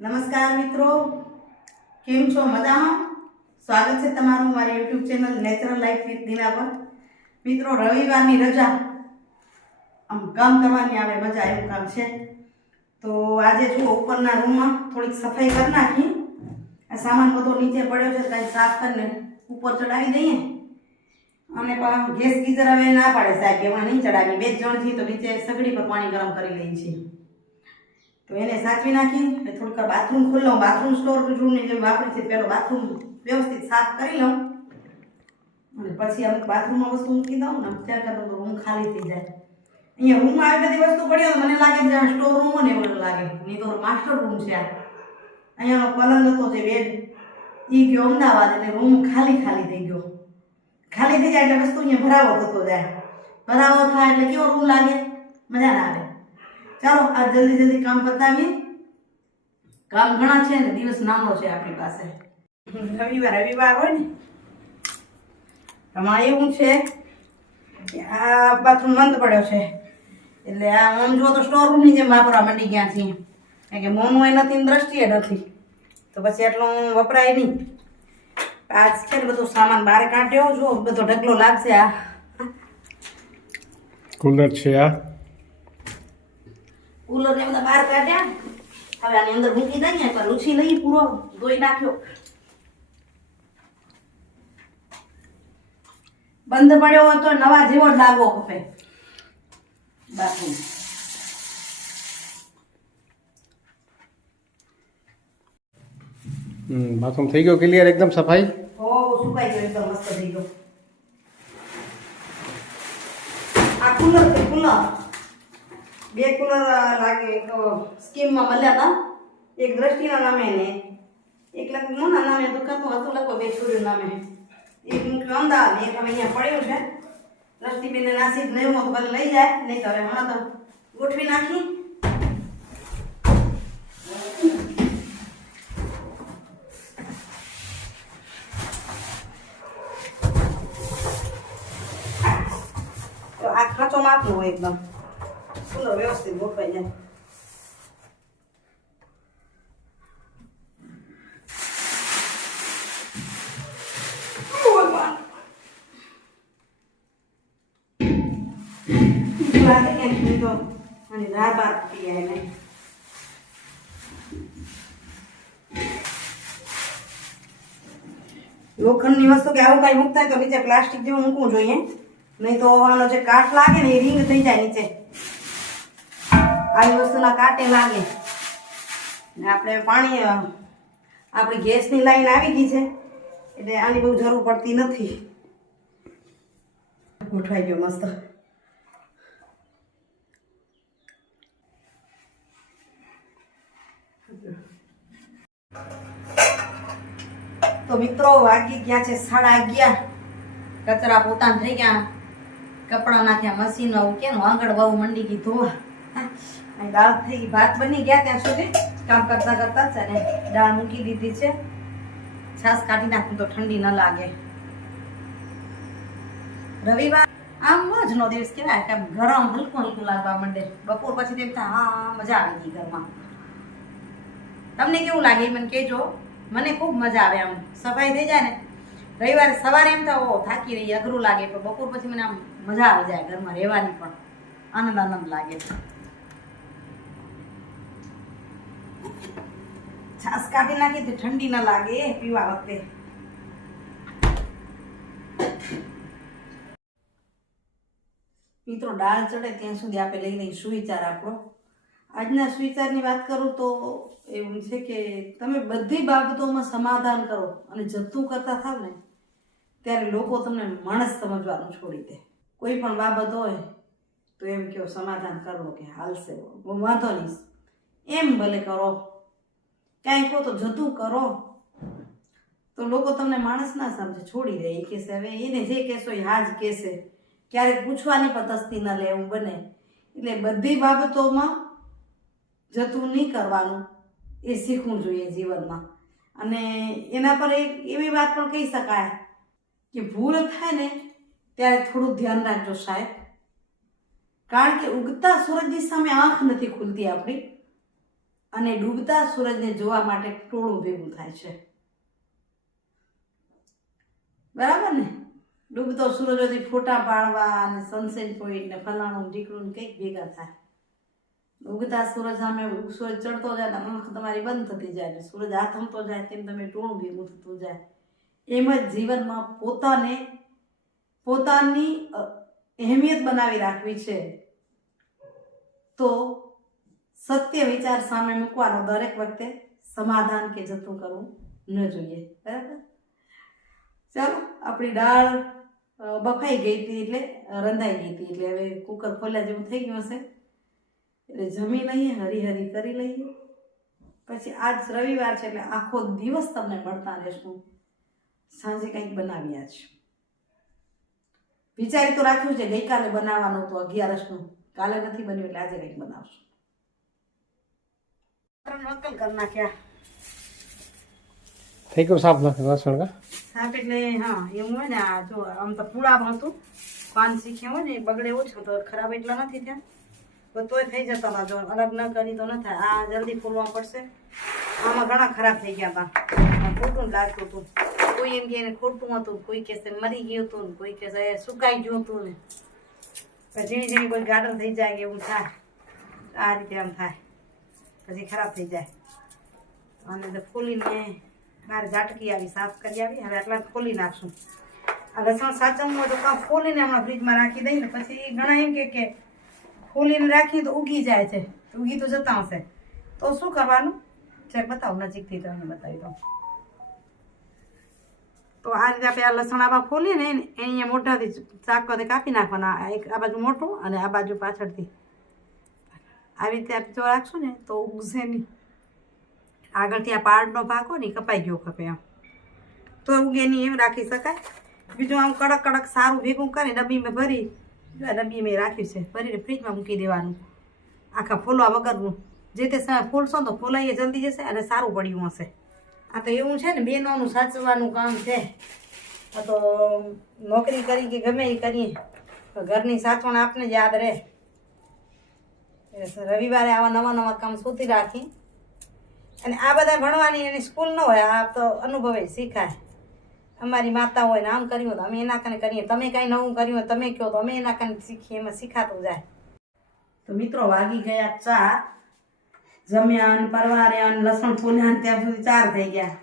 નમસ્કાર મિત્રો. કેમ છો? મજામાં? સ્વાગત છે તમારું મારી YouTube channel natural life with Dina પર મિત્રો, રવિવારની રજા આમ કામ કરવાની આવે મજા એવું કામ છે. તો આજે જુઓ ઉપરના રૂમમાં થોડીક સફાઈ કરી નાખી. આ સામાન બધો નીચે પડ્યો છે, કાંઈ સાફ કરીને ઉપર ચડાવી દઈએ. અને પણ ગેસ ગીઝર હવે ના પાડે સાહેબ, એમાં નહીં ચડાવી બે જણ છીએ તો નીચે સગડી પર પાણી ગરમ કરી લઈએ છીએ. તો એને સાચવી નાખી એટલે થોડીક બાથરૂમ ખોલી લઉં બાથરૂમ સ્ટોર રૂમની જેમ વાપરી છે પેલો બાથરૂમ વ્યવસ્થિત સાફ કરી લઉં. અને પછી અમુક બાથરૂમમાં વસ્તુ મૂકી દઉં ને ત્યાં કરતો તો રૂમ ખાલી થઈ જાય. અહીંયા રૂમમાં આવી બધી વસ્તુ પડી હોય મને લાગે જ્યાં સ્ટોર રૂમ હોય ને એવું લાગે. નહીં તો માસ્ટર રૂમ છે આ. અહીંયાનો પલંગ હતો જે બેડ એ ગયો અમદાવાદ એટલે રૂમ ખાલી ખાલી થઈ ગયો. ખાલી થઈ જાય એટલે વસ્તુ અહીંયા ભરાવો થતો જાય. ભરાવો થાય એટલે કેવો રૂમ લાગે? મજા ના આવે. ચાલો, આ જલ્દી જલ્દી કામ પતાવીએ. કામ ઘણા છે ને, દિવસ નાનો છે આપણી પાસે. રવિવાર રવિવાર હોય ને. આમાં એવું છે કે આ બાથરૂમ બંધ પડ્યો છે. એટલે આ આમ જુઓ તો સ્ટોર રૂમની જેમ વાપરવા માંડી ગયા છીએ. કારણ કે મોનું એ નથી દ્રષ્ટિએ નથી. તો પછી એટલું વપરાય નહીં. આજ છે ને બધો સામાન બહાર કાઢ્યો. જો બધો ઢગલો લાગશે આ. કુલર છે આ. બહાર કાઢ્યા. હવે આની અંદર મૂકી દઈએ પણ લૂછી લઈ પૂરો ધોઈ નાખ્યો. બંધ પડ્યો તો નવા જેવો જ લાગવો ખપે બાકી. બાથરૂમ થઈ ગયો ક્લિયર એકદમ સફાઈ? હો સુકાઈ ગયો એકદમ મસ્ત થઈ ગયો. આ કુલર કુલર બે કુલર લાગે સ્કીમમાં મળ્યા હતા. એક દ્રષ્ટિના નામે ને એક લગભગ મોના નામે દુકાનનું હતું, લગભગ બે છોરીઓ નામે. એક મૂક્યું અમદાવાદ એક હવે અહીંયા પડ્યું છે. દ્રષ્ટિબેનને જ લેવું તો ભલે લઈ જાય, નહીં તો હવે હમણાં તો ગોઠવી નાખી. તો આ કાચો માપનો એકદમ. જાય લાગે કે અને પી જાય લોખંડની વસ્તુ કે આવું કાંઈ મૂકતા હોય તો નીચે પ્લાસ્ટિક જેવું મૂકવું જોઈએ નહીં તો આનો જે કાટ લાગે ને એ રિંગ થઈ જાય નીચે આવી વસ્તુના કાંટે લાગે. ને આપણે પાણી આપણી ગેસની લાઈન આવી ગઈ છે, એટલે આની બહુ જરૂર પડતી નથી. ગોઠવાઈ ગયો મસ્ત. તો મિત્રો, વાગી ગયા છે સાડા અગિયાર. કચરા પોતાને થઈ ગયા. કપડાં નાખ્યા મશીન આવું કે આંગળ બહુ મંડી ગઈ ધોવા. દાળ થઈ ભાત બની ગયા ત્યાં સુધી. કામ કરતા કરતા અને દાળ મૂકી દીધી છે. છાશ કાઢી નાખું તો ઠંડી ન લાગે. રવિવાર આમ મોજનો દિવસ કહેવાય. કે ગરમ, હલકું હલકું લાગવા માંડે. બપોર પછી તેમ થાય, હા મજા આવી ગઈ ઘરમાં. તમને કેવું લાગે? મને કહેજો. મને ખૂબ મજા આવે આમ. સફાઈ થઈ જાય ને. રવિવારે સવારે એમ થાય ઓ થાકી રહી, અઘરું લાગે. પણ બપોર પછી મને આમ મજા આવી જાય ઘરમાં રહેવાની પણ. આનંદ આનંદ લાગે. છાશ કાઢી નાખી તો ઠંડી ના લાગે. પીવા વખતે. મિત્રો, દાળ ચડે ત્યાં સુધી આપણે લઈ લઈ સુવિચાર આપણો. આજના સુવિચારની વાત કરું તો એવું છે કે તમે બધી બાબતોમાં સમાધાન કરો અને જથ્થું કરતા થાવ ને, ત્યારે લોકો તમને માણસ સમજવાનું છોડી દે. કોઈ પણ બાબત હોય તો એમ કહો, સમાધાન કરો કે હાલશે. વાંધો નહીં. એમ ભલે કરો. કાંઈ કહો તો જતું કરો. તો લોકો તમને માણસ ના સમજે, છોડી દે એ કહેશે, હવે એને જે કહેશો એ હા જ કહેશે. ક્યારેક પૂછવાની પણ તસ્તી ન લે એવું બને. એટલે બધી બાબતોમાં જતું નહીં કરવાનું, એ શીખવું જોઈએ જીવનમાં. અને એના પર એક એવી વાત પણ કહી શકાય કે ભૂલ થાય ને ત્યારે થોડું ધ્યાન રાખજો સાહેબ. કારણ કે ઉગતા સૂરજની સામે આંખ નથી ખુલતી આપણી. અને ડૂબતા સૂરજને જોવા માટે ટોળું ભેગું થાય છે. બરાબર ને? ડૂબતો સૂરજોથી ફોટા પાડવા અને સનસેટ પોઈન્ટ ને ફલાણું ઢીકણું કંઈક ભેગા થાય. ઉગતા સૂરજ સામે સૂરજ ચડતો જાય આંખ તમારી બંધ થતી જાય ને સૂરજ આથમતો જાય તેમ તમે ટોળું ભેગું થતું જાય. એમ જ જીવનમાં પોતાને, પોતાની અહેમિયત બનાવી રાખવી છે. તો સત્ય વિચાર સામે મૂકવાનો દરેક વખતે સમાધાન કે જતું કરવું ન જોઈએ. બરાબર? ચાલો, આપણી દાળ બફાઈ ગઈ હતી એટલે રંધાઈ ગઈ હતી એટલે હવે કુકર ખોલ્યા જેવું થઈ ગયું હશે. એટલે જમી લઈએ હરી હરી કરી લઈએ. પછી આજ રવિવાર છે એટલે આખો દિવસ તમને મળતા રહેશું. સાંજે કંઈક બનાવ્યા છે વિચારી તો રાખ્યું છે ગઈકાલે બનાવવાનું હતું અગિયારસનું. કાલે નથી બન્યું એટલે આજે કંઈક બનાવશું ત્રણ નકલ કરી નાખ્યા થઈ ગયું સાફ નથી લસણ કા? સાપ એટલે હા એવું હોય ને આ જો આમ તો પૂળામાં હતું. પાન શીખ્યા હોય ને બગડે ઓછું તો ખરાબ એટલા નથી ત્યાં તોય થઈ જતા હતા જો અલગ ન કરી તો ન થાય. આ જલ્દી ફૂલવા પડશે. આમાં ઘણા ખરાબ થઈ ગયા હતા. ખોટું લાગતું હતું. કોઈ એમ કે એને ખોટું હતું કોઈ કહેશે મરી ગયું હતું ને કોઈ કહેશે સુકાઈ ગયું હતું ને. ઝીણી ઝીણી કોઈ ગાર્ડન થઈ જાય કે એવું થાય. આ રીતે આમ થાય. પછી ખરાબ થઈ જાય. અને ફૂલીને બહાર ઝાટકી આવી, સાફ કરી આવી. હવે આટલા ખોલી નાખશું. આ લસણ સાચવવું હોય તો કાં ફોલીને હમણાં ફ્રીજમાં રાખી દઈએ ને, પછી ઘણા એમ કે કે ફોલીને રાખીએ તો ઉગી જાય છે. ઉગી તો જતા હશે. તો શું કરવાનું? છે બતાવો, નજીકથી તમને બતાવી દઉં. તો આ રીતે આપણે આ લસણ આવા ફોલીએ ને એને મોઢાથી ચાકોથી કાપી નાખવાના. એક, આ બાજુ મોટું અને આ બાજુ પાછળથી. આવી રીતે આપણે જો રાખશું ને તો ઉગશે નહીં. આગળથી આ પાડનો ભાગ હોય ને કપાઈ ગયો ખપે આમ તો ઉગે નહીં એમ રાખી શકાય. બીજું આમ કડક કડક સારું ભેગું કરી, ડબ્બીમાં ભરી ડબ્બી મેં રાખ્યું છે. ભરીને ફ્રીજમાં મૂકી દેવાનું. આખા ફૂલવા વગરનું. જે તે સમય ફૂલશો તો ફૂલાઈએ જલ્દી જશે અને સારું પડ્યું હશે. આ તો એવું છે ને બહેનોનું સાચવવાનું કામ છે. આ તો નોકરી કરી કે ગમે એ કરીએ. તો ઘરની સાચવણ આપને યાદ રહે. રવિવારે આવા નવા નવા કામ શોધી રાખી. અને આ બધા ભણવાની એની સ્કૂલ ન હોય, આ તો અનુભવે, શીખાય. અમારી માતા હોય ને આમ કર્યું તો અમે એના કને કરીએ. તમે કાંઈ નવું કર્યું હોય, તમે કહો તો અમે એના કને શીખીએ, એમાં શીખાતું જાય. તો મિત્રો વાગી ગયા ચાર. જમ્યા અને પરવાર્યા અને લસણ ફોલ્યા ત્યાં સુધી ચાર થઈ ગયા.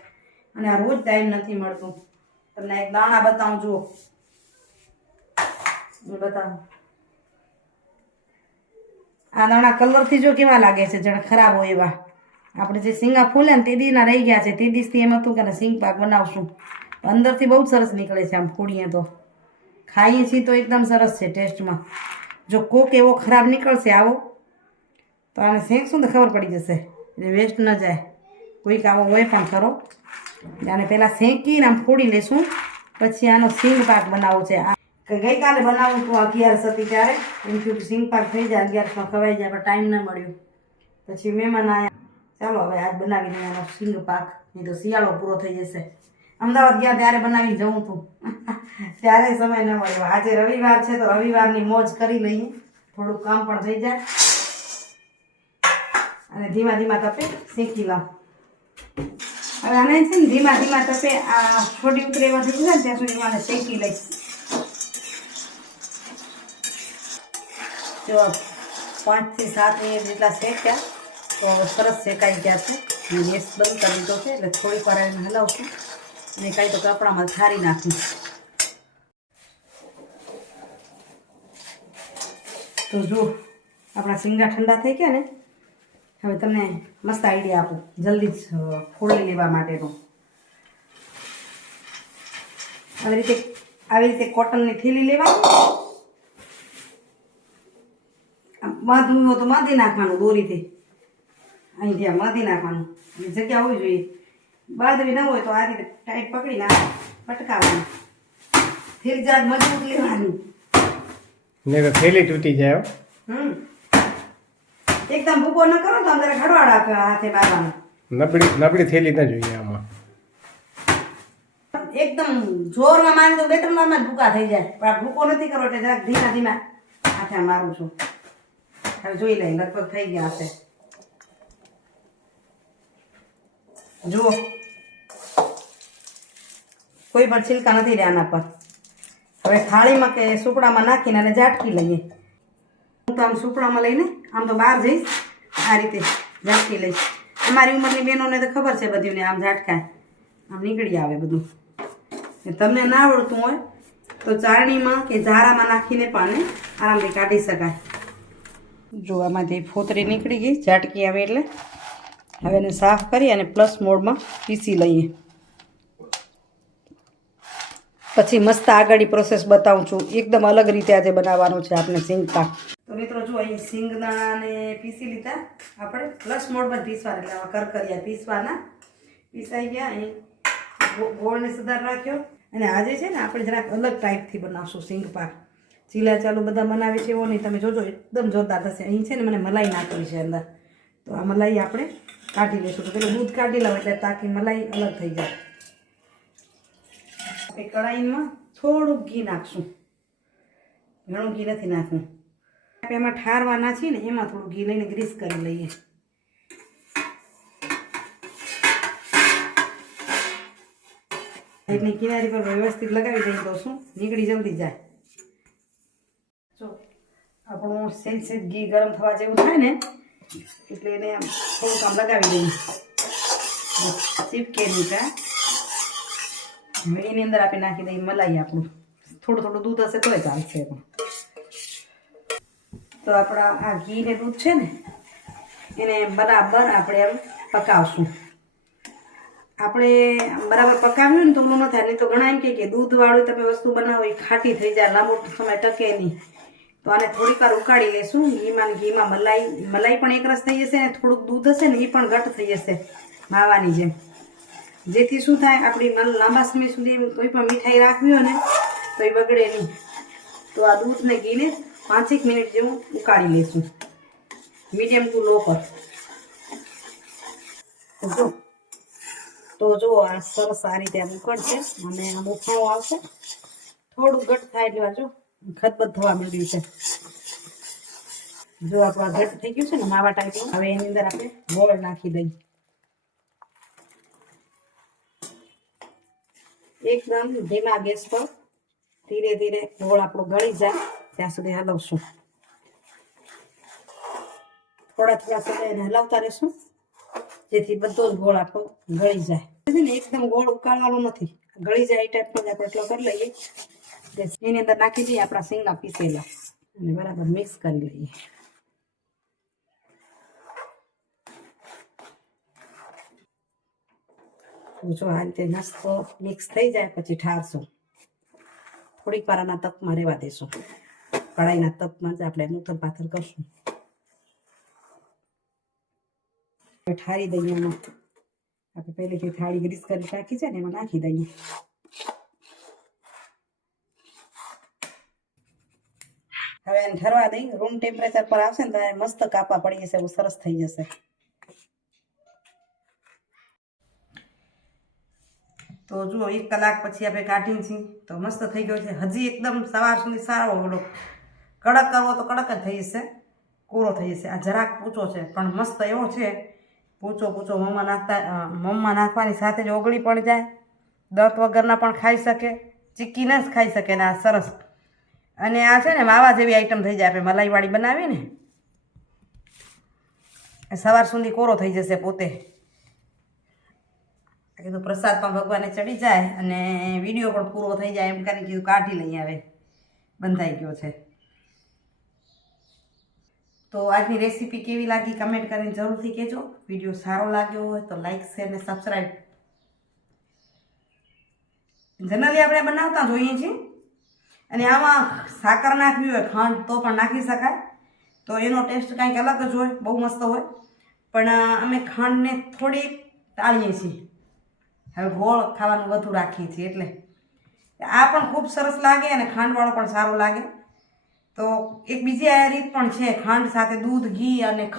અને આ રોજ ટાઈમ નથી મળતું. તમને એક દાણા બતાવું, જુઓ. બતાવો. આ નાણા કલરથી જો કેવા લાગે છે? જણ ખરાબ હોય એવા. આપણે જે સિંગા ફૂલે ને તે દીના રહી ગયા છે. તે દિવસથી એમ હતું કે સિંગ પાક બનાવશું. અંદરથી બહુ સરસ નીકળે છે આમ ફૂડીએ તો. ખાઈએ છીએ તો એકદમ સરસ છે ટેસ્ટમાં. જો કોક એવો ખરાબ નીકળશે આવો, તો આને શેકશું તો ખબર પડી જશે. એટલે વેસ્ટ ન જાય. કોઈક આવો હોય પણ ખરો. આને પહેલાં શેકીને આમ ફોડી લેશું. પછી આનો સિંગ પાક બનાવવો છે. કે ગઈકાલે બનાવું હતું અગિયારસ હતી ત્યારે. એમ થયું સિંગ પાક થઈ જાય અગિયારસમાં ખવાઈ જાય, પણ ટાઈમ ન મળ્યો. પછી મહેમાન આવ્યા ચાલો હવે આજ બનાવી દઈએ આનો સિંગ પાક નહીં તો શિયાળો પૂરો થઈ જશે. અમદાવાદ ગયા ત્યારે બનાવીને જવું હતું ત્યારે સમય ન મળ્યો. આજે રવિવાર છે તો રવિવારની મોજ કરી લઈએ. થોડુંક કામ પણ થઈ જાય. અને ધીમા ધીમા તપે શીખી લઉં હવે આને છે ને ધીમા ધીમા તપે આ થોડી ઉતરે એવા થઈ જાય ત્યાં સુધી મારે શેકી લઈશ. જો પાંચથી સાત મિનિટ જેટલા શેક્યા, તો સરસ શેકાઈ ગયા છે. અને ગેસ બંધ કરી દીધો છે, એટલે થોડીક વાર એને હલાવશું. અને કાંઈ તો કપડામાં થારી નાખું તો જો, આપણા સિંગા ઠંડા થઈ ગયા ને, હવે તમને મસ્ત આઈડિયા આપું, જલ્દી જ ફોડી લેવા માટેનો. આવી રીતે આવી રીતે કોટનની થેલી લેવાની આમ બાંધવું હોય તો બાંધી નાખવાનું દોરીથી અહીંથી ત્યાં બાંધી નાખવાનું. અને જગ્યા હોવી જોઈએ. બાંધવી ન હોય તો આ રીતે ટાઈટ પકડી નાખ પટકાવવાનું. ફિરજાદ મજબૂત લેવાનું. નહીં તો થેલી તૂટી જાય હો. હમ. એકદમ ભૂકો ન કરો તો અંદર ઘડવાડા હાથે બાંધવાનું નબળી નબળી થેલી ન જોઈએ આમાં. એકદમ જોરમાં મારી તો બે ત્રણ વારમાં ભૂકા થઈ જાય. પણ ભૂકો નથી કરો એટલે જરાક ધીમા ધીમા હાથે મારું છું. જોઈ લઈ લગભગ થઈ ગયા હશે. જુઓ. કોઈ પણ છિલકા નથી રહ્યા આના પર. હવે થાળીમાં કે સુપડામાં નાખીને અને ઝાટકી લઈએ. હું તો આમ સુપડામાં લઈને આમ તો બહાર જઈશ, આ રીતે ઝાટકી લઈશ. અમારી ઉંમરની બહેનોને તો ખબર છે બધીને આમ ઝાટકાય. આમ નીકળી આવે બધું. તમને ના આવડતું હોય તો ચારણીમાં કે ઝારામાં નાખીને પાને આરામથી કાઢી શકાય. જો આમાંથી ફોતરી નીકળી ગઈ, ઝાટકી આવે એટલે. હવે એને સાફ કરી અને પ્લસ મોડમાં પીસી લઈએ. પછી મસ્ત આગળની પ્રોસેસ બતાવું છું. એકદમ અલગ રીતે આજે બનાવવાનું છે આપણે સિંગ પાક તો મિત્રો જો અહીં સિંગદાણાને પીસી લીધા. આપણે પ્લસ મોડમાં પીસવાના. એટલે આવા કરકરિયા પીસવાના. પીસાઈ ગયા. અહીં ગોળને સુધાર રાખ્યો. અને આજે છે ને આપણે જરાક અલગ ટાઈપથી બનાવશું સિંગ પાક. ચીલા ચાલુ બધા બનાવે છે એવો નહીં. તમે જોજો, એકદમ જોરદાર થશે. અહીં છે ને મને મલાઈ નાખવી છે અંદર. તો આ મલાઈ આપણે કાઢી લઈશું. તો પેલું દૂધ કાઢી લઉં એટલે તાકી મલાઈ અલગ થઈ જાય. આપણે કઢાઈમાં થોડુંક ઘી નાખશું. ઘણું ઘી નથી નાખવું. આપણે એમાં ઠારવાના છીએ ને, એમાં થોડું ઘી લઈને ગ્રીસ કરી લઈએ. એટલી કિનારી પર વ્યવસ્થિત લગાવી દઈએ તો શું? નીકળી જલ્દી જાય. જો, આપણું સેજ સેજ ઘી ગરમ થવા જેવું થાય ને, એટલે એને આમ થોડુંક આમ લગાવી દઈએ. ચીપકે નહીં કાં? એની અંદર આપણે નાખી દઈએ મલાઈ આપણું. થોડું થોડું દૂધ હશે તોય ચાલશે એમાં. તો આપણા આ ઘી ને દૂધ છે ને, એને બરાબર આપણે આમ પકાવશું. આપણે બરાબર પકાવ્યું ને તો ન થાય, નહીં તો ઘણા એમ કે દૂધવાળું તમે વસ્તુ બનાવો એ ખાટી થઈ જાય, લાંબો સમય ટકે નહીં. તો આને થોડીક વાર ઉકાળી લેશું. ઘીમાં ઘીમાં મલાઈ મલાઈ પણ એકરસ થઈ જશે અને થોડુંક દૂધ હશે ને એ પણ ઘટ થઈ જશે માવાની જેમ. જેથી શું થાય, આપણી લાંબા સમય સુધી કોઈ પણ મીઠાઈ રાખવી હોય ને, તો એ બગડે નહીં. તો આ દૂધને ઘીને પાંચેક મિનિટ જેવું ઉકાળી લેશું. મીડિયમ ટુ લો પર. તો જો આ સરસ આ રીતે ઉકળશે. અને આમ ઉફાળો આવશે. થોડું ઘટ થાય એટલે જો. ખતબત થવા માંડ્યું છે. જો આપણું આ ઘટ થઈ ગયું છે ને માવા ટાઈપનું હવે એની અંદર આપણે ગોળ નાખી દઈએ. એકદમ ધીમા ગેસ પર ધીરે ધીરે ગોળ આપણો ગળી જાય, ત્યાં સુધી હલાવશું. થોડા થોડા સમય એને હલાવતા રહેશું, જેથી બધો જ ગોળ આપણો ગળી જાય. ને, એકદમ ગોળ ઉકાળવાનો નથી. ગળી જાય એ ટાઈપનો જ આપણે એટલો કરી લઈએ. એની અંદર નાખી દઈએ, આપણા સિંગના પીસેલા. અને બરાબર મિક્સ કરી લઈએ. જો આ રીતે નાસ્તો મિક્સ થઈ જાય, પછી ઠારશું. થોડીક વાર તપમાં રહેવા દેશું. કઢાઈના તપમાં જ આપણે મૂથલ પાથર કરશું. ઠારી દઈએ એમાં. આપણે પહેલેથી થાળી ગ્રીસ કરી રાખી છે ને, એમાં નાખી દઈએ. હવે એને ઠરવા દઈ રૂમ ટેમ્પરેચર પર આવશે ને ત્યારે મસ્ત કાપા પડી જશે, એવું સરસ થઈ જશે. તો જુઓ, એક કલાક પછી આપણે કાઢીને છીએ. તો મસ્ત થઈ ગયો છે. હજી એકદમ સવાર સુધી સારો ઓલો કડક કરવો તો કડક જ થઈ જશે. કોરો થઈ જશે. આ જરાક પૂચો છે, પણ મસ્ત એવો છે. પૂચો પૂચો મમમાં નાખતા મમમાં નાખવાની સાથે જ ઓગળી પણ જાય. દંત વગરના પણ ખાઈ શકે. ચીક્કીના જ ખાઈ શકે ને આ સરસ. અને આ છે ને માવા જેવી આઈટમ થઈ જાય, આપણે મલાઈવાળી બનાવીએ ને. સવાર સુધી કોરો થઈ જશે પોતે. કીધું પ્રસાદ પણ ભગવાને ચડી જાય અને વીડિયો પણ પૂરો થઈ જાય, એમ કરીને કીધું કાઢી લઈ આવે બંધાઈ ગયો છે. તો આજની રેસીપી કેવી લાગી કમેન્ટ કરીને જરૂરથી કહેજો. વીડિયો સારો લાગ્યો હોય તો લાઈક શેર ને સબસ્ક્રાઈબ જનરલી આપણે બનાવતા જોઈએ છીએ. અને આમાં સાકર નાખવી હોય, ખાંડ તો પણ નાખી શકાય. તો એનો ટેસ્ટ કંઈક અલગ જ હોય, બહુ મસ્ત હોય. પણ અમે ખાંડને થોડીક ટાળીએ છીએ. હવે ગોળ ખાવાનું વધુ રાખીએ છીએ, એટલે. આ પણ ખૂબ સરસ લાગે અને ખાંડવાળો પણ સારો લાગે. તો એક બીજી આ રીત પણ છે, ખાંડ સાથે દૂધ, ઘી અને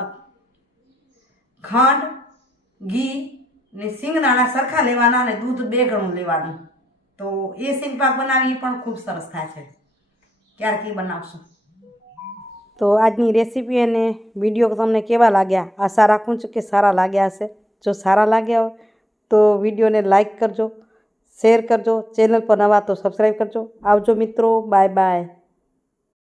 ખાંડ, ઘી ને સિંગદાણા સરખા લેવાના અને દૂધ બે ગણું લેવાનું. તો એ સિંગ પાક બનાવી પણ ખૂબ સરસ થાય છે. ક્યારેક એ બનાવશું? તો આજની રેસીપી અને વીડિયો તમને કેવા લાગ્યા? આશા રાખું છું કે સારા લાગ્યા હશે. જો સારા લાગ્યા હોય તો વિડીયોને લાઈક કરજો, શેર કરજો, ચેનલ પર નવા તો સબસ્ક્રાઈબ કરજો. આવજો મિત્રો, બાય બાય.